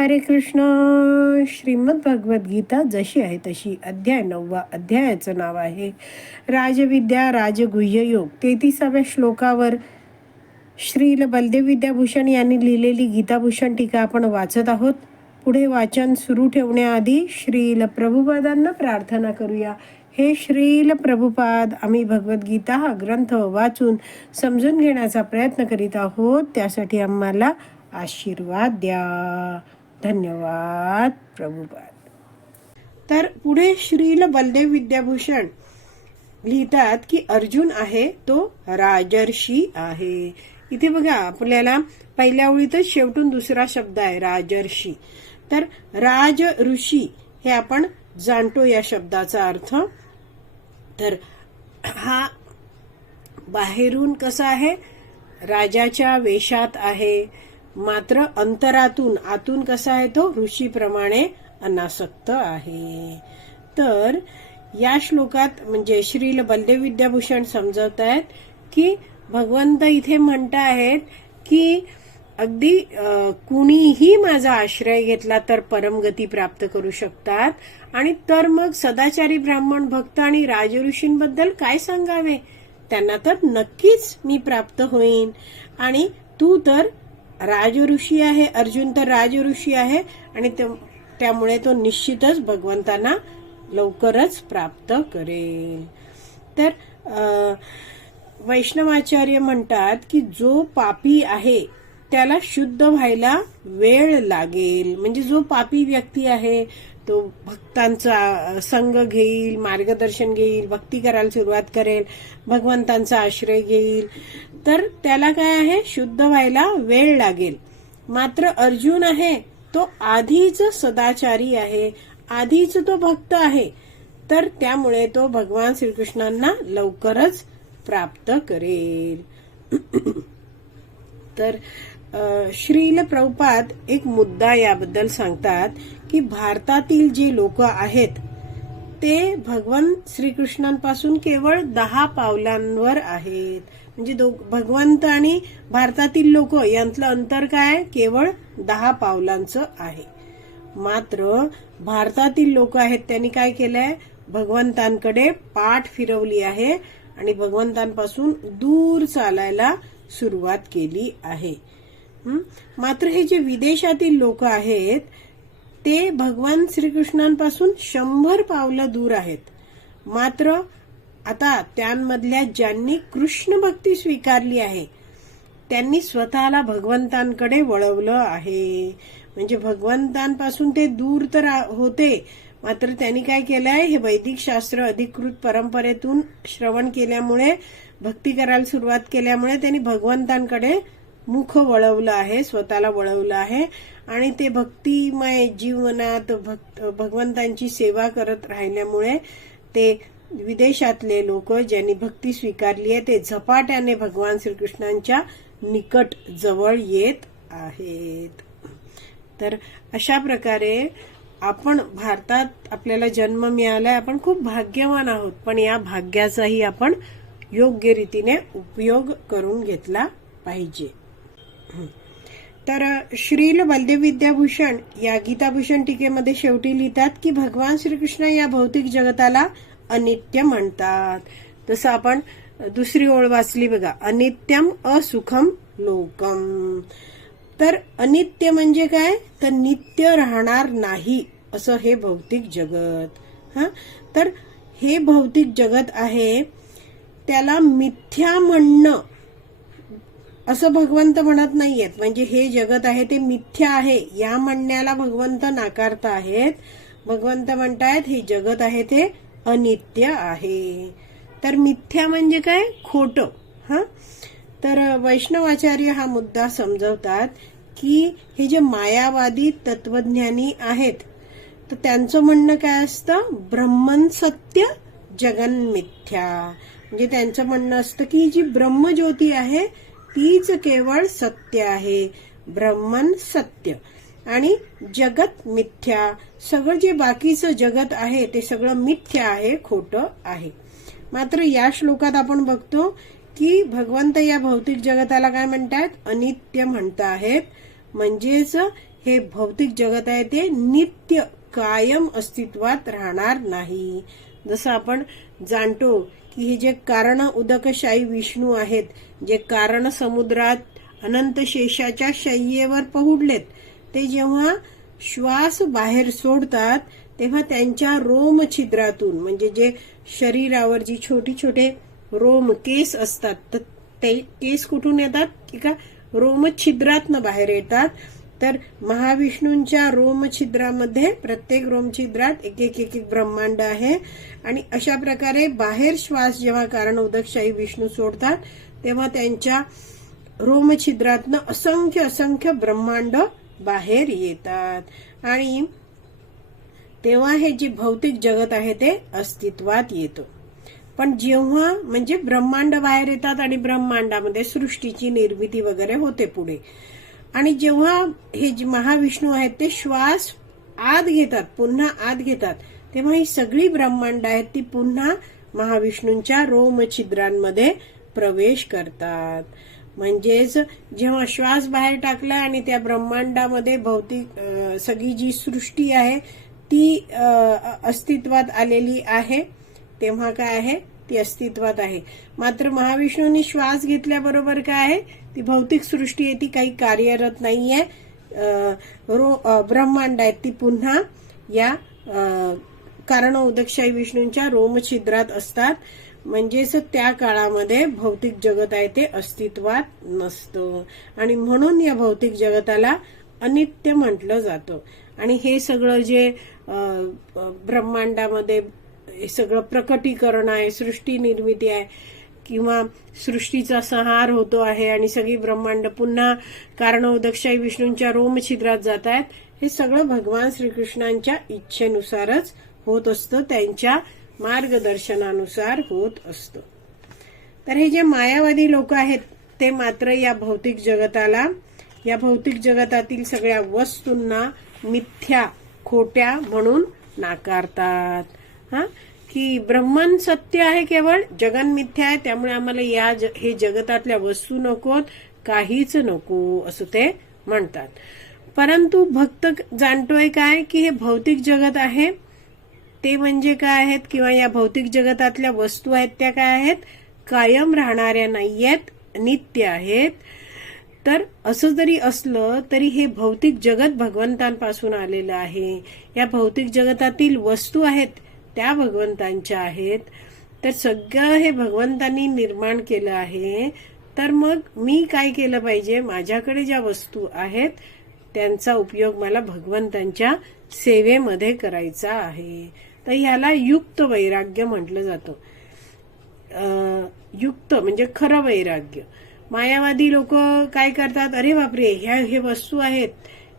हरे कृष्ण. श्रीमद भगवद्गीता जशी आहे तशी अध्याय नववा अध्यायाचं नाव आहे. राजविद्या राजगुह्य योग. तेहतीसाव्या श्लोकावर श्रील बलदेव विद्याभूषण यांनी लिहिलेली गीताभूषण टीका आपण वाचत आहोत. पुढे वाचन सुरू ठेवण्याआधी श्रील प्रभुपादांना प्रार्थना करूया. हे श्रील प्रभुपाद आम्ही भगवद्गीता हा ग्रंथ वाचून समजून घेण्याचा प्रयत्न करीत आहोत. त्यासाठी आम्हाला आशीर्वाद द्या. धन्यवाद प्रभुपाद. तर पुढे श्रील बलदेव विद्याभूषण लिहितात की अर्जुन आहे तो राजर्षी आहे. इथे बघा आपल्याला पहिल्या ओळीतच शेवटून दुसरा शब्द आहे राजर्षी. तर राज ऋषी हे आपण जाणतो या शब्दाचा अर्थ. तर हा बाहेरून कसा आहे? राजाच्या वेशात आहे. मात्र अंतरातून आतून कसा आहे तो? ऋषीप्रमाणे अनासक्त आहे. तर या श्लोकात म्हणजे श्रील बलदेव विद्याभूषण समजवत आहेत की भगवंत इथे म्हणत आहेत की अगदी कुणीही माझा आश्रय घेतला तर परमगती प्राप्त करू शकतात. आणि तर मग सदाचारी ब्राह्मण भक्त आणि राजऋषींबद्दल काय सांगावे? त्यांना तर नक्कीच मी प्राप्त होईन. आणि तू तर राजऋषी आहे अर्जुन तर राजऋषी आहे आणि त्यामुळे तो निश्चितच भगवंतांना लवकरच प्राप्त करेल. तर वैष्णवाचार्य म्हणतात की जो पापी आहे त्याला शुद्ध व्हायला वेळ लागेल. म्हणजे जो पापी व्यक्ती आहे तो भक्तांचा संघ घेईल मार्गदर्शन घेईल भक्ती करायला सुरुवात करेल भगवंतांचा आश्रय घेईल. तर त्याला काय आहे? शुद्ध व्हायला वेळ लागेल. मात्र अर्जुन आहे तो आधीच सदाचारी आहे आधीच तो भक्त आहे. तर त्यामुळे तो भगवान श्रीकृष्णांना लवकरच प्राप्त करेल. तर श्रील प्रभुपाद एक मुद्दा याबद्दल सांगतात की भारतातील जे लोक आहेत ते भगवान श्रीकृष्णांपासून केवळ दहा पावलांवर आहेत. म्हणजे भगवंत आणि भारतातील लोक यांतलं अंतर काय? केवळ दहा पावलांचं आहे. मात्र भारतातील लोक आहेत त्यांनी काय केलंय? भगवंतांकडे पाठ फिरवली आहे आणि भगवंतांपासून दूर चालायला सुरुवात केली आहे. मात्र हे जे विदेशातील लोक आहेत ते भगवान श्रीकृष्णांपासून शंभर पावलं दूर आहेत. मात्र आता त्यांमधल्या ज्यांनी कृष्ण भक्ती स्वीकारली आहे त्यांनी स्वतःला भगवंतांकडे वळवलं आहे. म्हणजे भगवंतांपासून ते दूर तर होते मात्र त्यांनी काय केलंय? हे वैदिक शास्त्र अधिकृत परंपरेतून श्रवण केल्यामुळे भक्ती करायला सुरुवात केल्यामुळे त्यांनी भगवंतांकडे मुख वळवलं आहे स्वतःला वळवलं आहे आणि ते भक्तिमय जीवनात भगवंतांची सेवा करत राहिल्यामुळे ते विदेशातले लोक ज्यांनी भक्ती स्वीकारली आहे ते झपाट्याने भगवान श्रीकृष्णांच्या निकट जवळ येत आहेत. तर अशा प्रकारे आपण भारतात आपल्याला जन्म मिळालाय आपण खूप भाग्यवान आहोत पण या भाग्याचाही आपण योग्य रीतीने उपयोग करून घेतला पाहिजे. तर श्रील बलदेव विद्याभूषण या गीताभूषण टीकेमध्ये शेवटी लिहितात की भगवान श्रीकृष्ण या भौतिक जगताला अनित्य म्हणतात. तसं आपण दुसरी ओळ वाचली बघा अनित्यम असुखम लोकम. तर अनित्य म्हणजे काय? तर नित्य राहणार नाही असं हे भौतिक जगत. हा? तर हे भौतिक जगत आहे त्याला मिथ्या म्हणणं असं भगवंत म्हणत नाहीयेत. म्हणजे हे जगत आहे ते मिथ्या आहे या म्हणण्याला भगवंत नाकारत आहेत. भगवंत म्हणतायत हे जगत आहे ते अनित्य आहे. तर मिथ्या म्हणजे काय? खोट. हा? तर वैष्णवाचार्य हा मुद्दा समजवतात की हे जे मायावादी तत्वज्ञानी आहेत तर त्यांचं म्हणणं काय असतं? ब्रह्मन सत्य जगन मिथ्या. म्हणजे त्यांचं म्हणणं असतं की जी ब्रह्मज्योती आहे तीच केवळ सत्य आहे ब्रह्मन सत्य. आणि जगत मिथ्या सगळं जे बाकीचं जगत आहे ते सगळं मिथ्या आहे खोटं आहे. मात्र या श्लोकात आपण बघतो की भगवंत या भौतिक जगताला काय म्हणतात? अनित्य म्हणत आहेत. म्हणजेच हे भौतिक जगत आहे ते नित्य कायम अस्तित्वात राहणार नाही. जसं आपण जाणतो की हे जे कारण उदकशाही विष्णू आहेत जे कारण समुद्रात अनंत शेषाच्या शय्येवर पहुडलेत ते जेव्हा श्वास बाहेर सोडतात तेव्हा त्यांच्या रोम छिद्रातून म्हणजे जे शरीरावर जी छोटी छोटे रोम केस असतात तर ते केस कुठून येतात? की का रोम छिद्रातनं बाहेर येतात? तर महाविष्णूंच्या रोमछिद्रामध्ये प्रत्येक रोमछिद्रात एक एक एक एक ब्रह्मांड आहे. आणि अशा प्रकारे बाहेर श्वास जेव्हा कारण उदकशाही विष्णू सोडतात तेव्हा त्यांच्या रोमछिद्रातनं असंख्य असंख्य ब्रह्मांड बाहेर येतात. आणि तेव्हा हे जे भौतिक जगत आहे ते अस्तित्वात येतो. पण जेव्हा म्हणजे ब्रह्मांड बाहेर येतात आणि ब्रह्मांडामध्ये सृष्टीची निर्मिती वगैरे होते पुढे आणि जेव्हा हे जे महाविष्णू आहेत ते श्वास आत घेतात पुन्हा आत घेतात तेव्हा ही सगळी ब्रह्मांड आहेत ती पुन्हा महाविष्णूंच्या रोमछिद्रांमध्ये प्रवेश करतात. म्हणजेच जेव्हा श्वास बाहेर टाकला आणि त्या ब्रह्मांडामध्ये भौतिक सगळी जी सृष्टी आहे ती अस्तित्वात आलेली आहे तेव्हा काय आहे? ती अस्तित्वात आहे. मात्र महाविष्णूंनी श्वास घेतल्याबरोबर काय आहे? ती भौतिक सृष्टी आहे ती काही कार्यरत नाहीये. आहे रो ब्रह्मांड आहेत ती पुन्हा या कारण उदकशाही विष्णूंच्या रोमछिद्रात असतात. म्हणजेच त्या काळामध्ये भौतिक जगत आहे ते अस्तित्वात नसतं. आणि म्हणून या भौतिक जगताला अनित्य म्हटलं जातं. आणि हे सगळं जे ब्रह्मांडामध्ये हे सगळं प्रकटीकरण आहे सृष्टी निर्मिती आहे किंवा सृष्टीचा संहार होतो आहे आणि सगळी ब्रह्मांड पुन्हा कारणोदक्षाई विष्णूंच्या रोमछिद्रात जात आहेत. हे सगळं भगवान श्रीकृष्णांच्या इच्छेनुसारच होत असतं. त्यांच्या मार्गदर्शनानुसार होत असतं. तर हे जे मायावादी लोक आहेत ते मात्र या भौतिक जगताला या भौतिक जगतातील सगळ्या वस्तूंना मिथ्या खोट्या म्हणून नाकारतात. हा? की ब्रह्मन सत्य आहे केवळ जगन मिथ्या आहे त्यामुळे आम्हाला या ज- हे जगतातल्या वस्तू नकोत काहीच नको असं ते म्हणतात. परंतु भक्त जाणतोय काय की हे भौतिक जगत आहे ते म्हणजे काय आहेत किंवा या भौतिक जगतातल्या वस्तू आहेत त्या काय आहेत? कायम राहणाऱ्या नाहीयेत नित्य आहेत. तर असं जरी असलं तरी हे भौतिक जगत भगवंतांपासून आलेलं आहे. या भौतिक जगतातील वस्तू आहेत त्या भगवंतांच्या आहेत. तर सगळं हे भगवंतांनी निर्माण केलं आहे. तर मग मी काय केलं पाहिजे? माझ्याकडे ज्या वस्तू आहेत त्यांचा उपयोग मला भगवंतांच्या सेवेमध्ये करायचा आहे. तर ह्याला युक्त वैराग्य म्हटलं जातं. युक्त म्हणजे खरं वैराग्य. मायावादी लोक काय करतात? अरे बापरे ह्या हे वस्तू आहेत.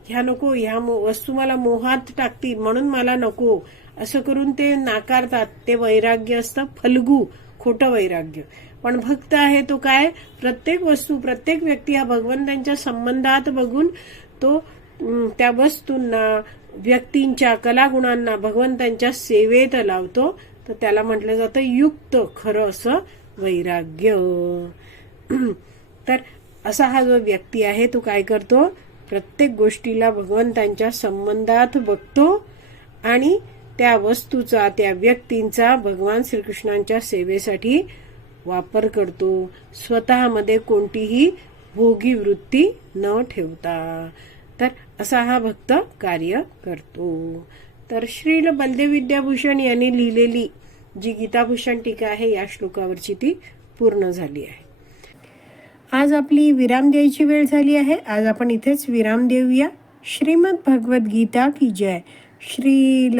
ह्या नको ह्या मो- वस्तू मला मोहात टाकतील म्हणून मला नको. असं करून ते नाकारतात. ते वैराग्य असतं. फलगू खोटं वैराग्य. पण भक्त आहे तो काय? प्रत्येक वस्तू प्रत्येक व्यक्ती हा भगवंतांच्या संबंधात बघून तो त्या वस्तूंना व्यक्तींच्या कलागुणांना भगवंतांच्या सेवेत लावतो. तर त्याला म्हटलं जातं युक्त खरं असं वैराग्य. तर असा हा जो व्यक्ती आहे तो काय करतो? प्रत्येक गोष्टीला भगवंतांच्या संबंधात बघतो आणि त्या वस्तूचा त्या व्यक्तींचा भगवान श्रीकृष्णांच्या सेवेसाठी वापर करतो. स्वतःमध्ये कोणतीही भोगी वृत्ती न ठेवता. तर असा हा भक्त कार्य करतो. तर श्रील बलदेव विद्याभूषण यांनी लिहिलेली जी गीताभूषण टीका आहे या श्लोकावरची ती पूर्ण झाली आहे. आज आपली विराम द्यायची वेळ झाली आहे. आज आपण इथेच विराम देऊया. श्रीमद भगवत गीता की जय. श्रील